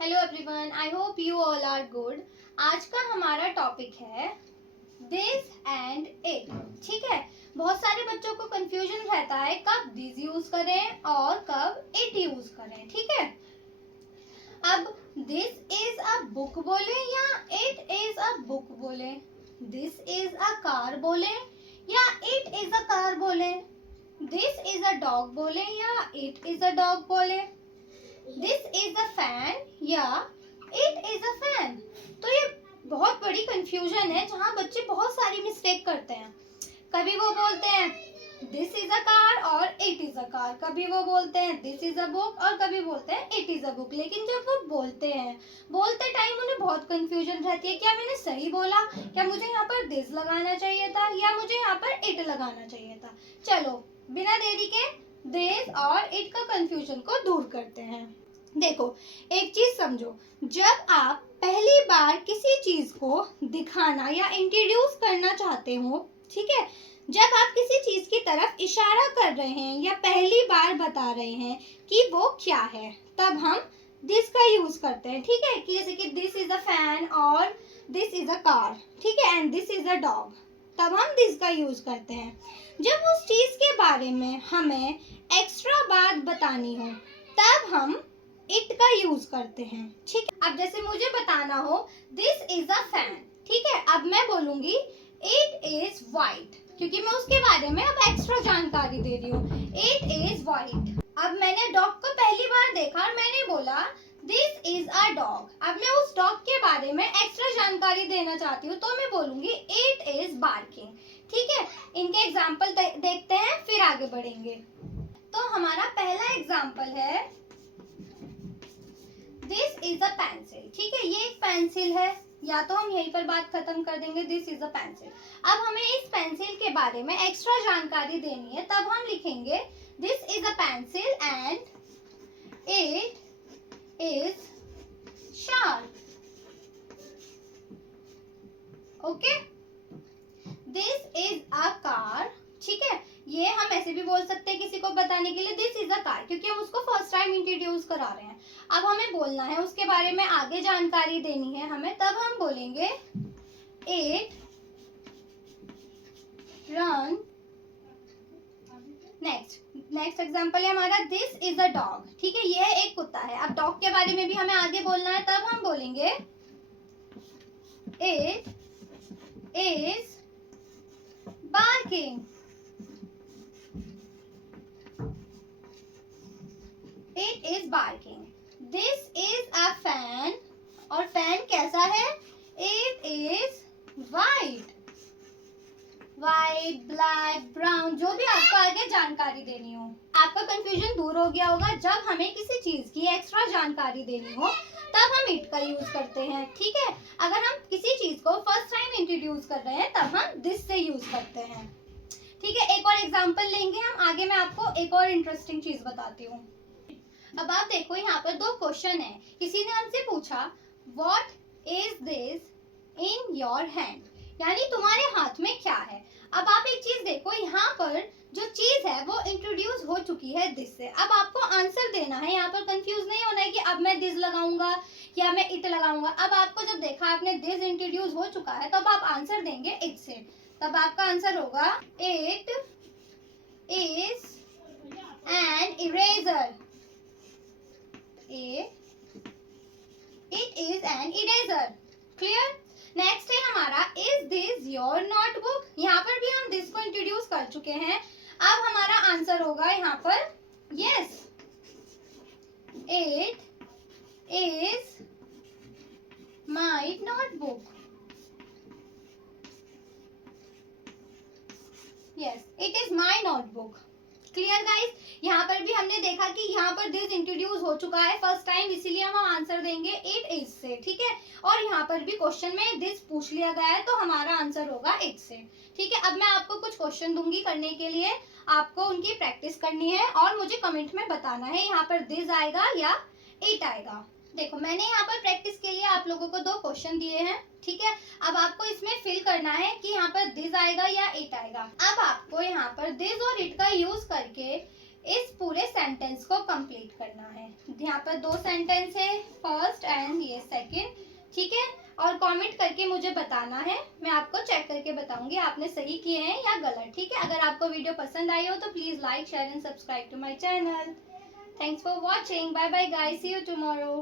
Hello everyone, I hope you all are good. आज का हमारा टॉपिक है दिस एंड इट। ठीक है, बहुत सारे बच्चों को कंफ्यूजन रहता है कब दिस यूज करें और कब इट यूज करें। ठीक है, अब दिस इज अ बुक बोले या इट इज अ बुक बोले, दिस इज अ कार बोले या इट इज अ कार बोले, दिस इज अ डॉग बोले या इट इज अ डॉग बोले, दिस इज अ फैन या इट इज अ फैन। तो ये बहुत बड़ी कंफ्यूजन है जहाँ बच्चे बहुत सारी मिस्टेक करते हैं। कभी वो बोलते हैं दिस इज अ कार और इट इज अ कार, कभी वो बोलते हैं दिस इज अ बुक और कभी बोलते हैं इट इज अ बुक। लेकिन जब वो बोलते टाइम उन्हें बहुत कंफ्यूजन रहती है, क्या मैंने सही बोला, क्या मुझे यहाँ पर दिस लगाना चाहिए था या मुझे यहाँ पर इट लगाना चाहिए था। चलो बिना देरी के दिस और इट का कंफ्यूजन को दूर करते हैं। देखो, एक चीज समझो, जब आप पहली बार किसी चीज को दिखाना या इंट्रोड्यूस करना चाहते हो, ठीक है, जब आप किसी चीज की तरफ इशारा कर रहे हैं या पहली बार बता रहे हैं कि वो क्या है, तब हम दिस का यूज करते हैं। ठीक है, कि जैसे कि दिस इज अ फैन और दिस इज अ कार, ठीक है, and this is a dog, तब हम दिस का यूज करते हैं। जब उस चीज के बारे में हमें एक्स्ट्रा बात बतानी हो तब हम इट का यूज करते हैं। ठीक है, अब जैसे मुझे बताना हो दिस इज अ फैन, ठीक है, अब मैं बोलूंगी इट इज वाइट, क्योंकि मैं उसके बारे में अब एक्स्ट्रा जानकारी दे रही हूँ। It is white. अब मैंने डॉग को पहली बार देखा और मैंने बोला दिस इज अ डॉग। अब मैं उस डॉग के बारे में एक्स्ट्रा जानकारी देना चाहती हूँ, तो मैं बोलूंगी इट इज बार्किंग। ठीक है, इनके एग्जाम्पल देखते हैं फिर आगे बढ़ेंगे। तो हमारा पहला एग्जाम्पल है दिस इज अ पेंसिल। ठीक है, ये एक पेंसिल है, या तो हम यहीं पर बात खत्म कर देंगे दिस इज अ पेंसिल। अब हमें इस पेंसिल के बारे में एक्स्ट्रा जानकारी देनी है, तब हम लिखेंगे this is a pencil and it is sharp. Okay, this is a car. ठीक है, ये हम ऐसे भी बोल सकते हैं किसी को बताने के लिए दिस इज अ कार, क्योंकि हम उसको फर्स्ट टाइम इंट्रोड्यूस करा रहे हैं। अब हमें बोलना है उसके बारे में आगे जानकारी देनी है हमें, तब हम बोलेंगे इट रन। नेक्स्ट एग्जांपल है हमारा दिस इज अ डॉग। ठीक है, यह एक कुत्ता है। अब डॉग के बारे में भी हमें आगे बोलना है, तब हम बोलेंगे it is barking. It is barking. This is a fan, और फैन कैसा है, it is white. White, black, brown, जो भी आपको आगे जानकारी देनी हो। आपका कंफ्यूजन दूर हो गया होगा। जब हमें किसी चीज की एक्स्ट्रा जानकारी देनी हो तब हम इट का यूज करते हैं। ठीक है, अगर हम किसी चीज को फर्स्ट टाइम इंट्रोड्यूस कर रहे हैं तब हम दिस से यूज करते हैं। ठीक है, एक और एग्जांपल लेंगे हम आगे। मैं आपको एक और इंटरेस्टिंग चीज बताती हूँ। अब आप देखो, यहाँ पर दो क्वेश्चन है। किसी ने हमसे पूछा what is this in your hand, यानी तुम्हारे हाथ में क्या है। अब आप एक चीज देखो, यहाँ पर जो चीज है वो इंट्रोड्यूस हो चुकी है दिस से। अब आपको आंसर देना है, यहाँ पर कंफ्यूज नहीं होना है कि अब मैं दिस लगाऊंगा या मैं इट लगाऊंगा। अब आपको जब देखा आपने दिस इंट्रोड्यूस हो चुका है, तब आप आंसर देंगे इट से। तब आपका आंसर होगा it is an eraser. It is an eraser. Clear? Next है हमारा इज दिस योर नोटबुक। यहाँ पर भी हम दिस को इंट्रोड्यूस कर चुके हैं। अब हमारा आंसर होगा यहाँ पर yes, it is my notebook. Yes, it is my notebook. Clear guys? यहाँ पर भी हमने देखा कि यहाँ पर दिस इंट्रोड्यूस हो चुका है फर्स्ट टाइम, इसीलिए हम आंसर देंगे इट इज से। ठीक है, और यहाँ पर भी क्वेश्चन में दिस पूछ लिया गया है, तो हमारा आंसर होगा इट से। ठीक है, अब मैं आपको कुछ क्वेश्चन दूंगी करने के लिए, आपको उनकी प्रैक्टिस करनी है और मुझे कमेंट में बताना है यहाँ पर दिस आएगा या इट आएगा। देखो, मैंने यहाँ पर प्रैक्टिस के लिए आप लोगों को दो क्वेश्चन दिए हैं। ठीक है, अब आपको इसमें फिल करना है कि यहाँ पर दिस आएगा या इट आएगा। अब आपको यहाँ पर दिस और इट का यूज करके इस पूरे सेंटेंस को कंप्लीट करना है। यहाँ पर 2 सेंटेंस है, फर्स्ट एंड ये सेकंड, ठीक है। और कमेंट करके मुझे बताना है, मैं आपको चेक करके बताऊंगी आपने सही किए हैं या गलत, ठीक है। अगर आपको वीडियो पसंद आई हो तो please like, share and subscribe to my channel. Thanks for watching, bye bye guys, see you tomorrow.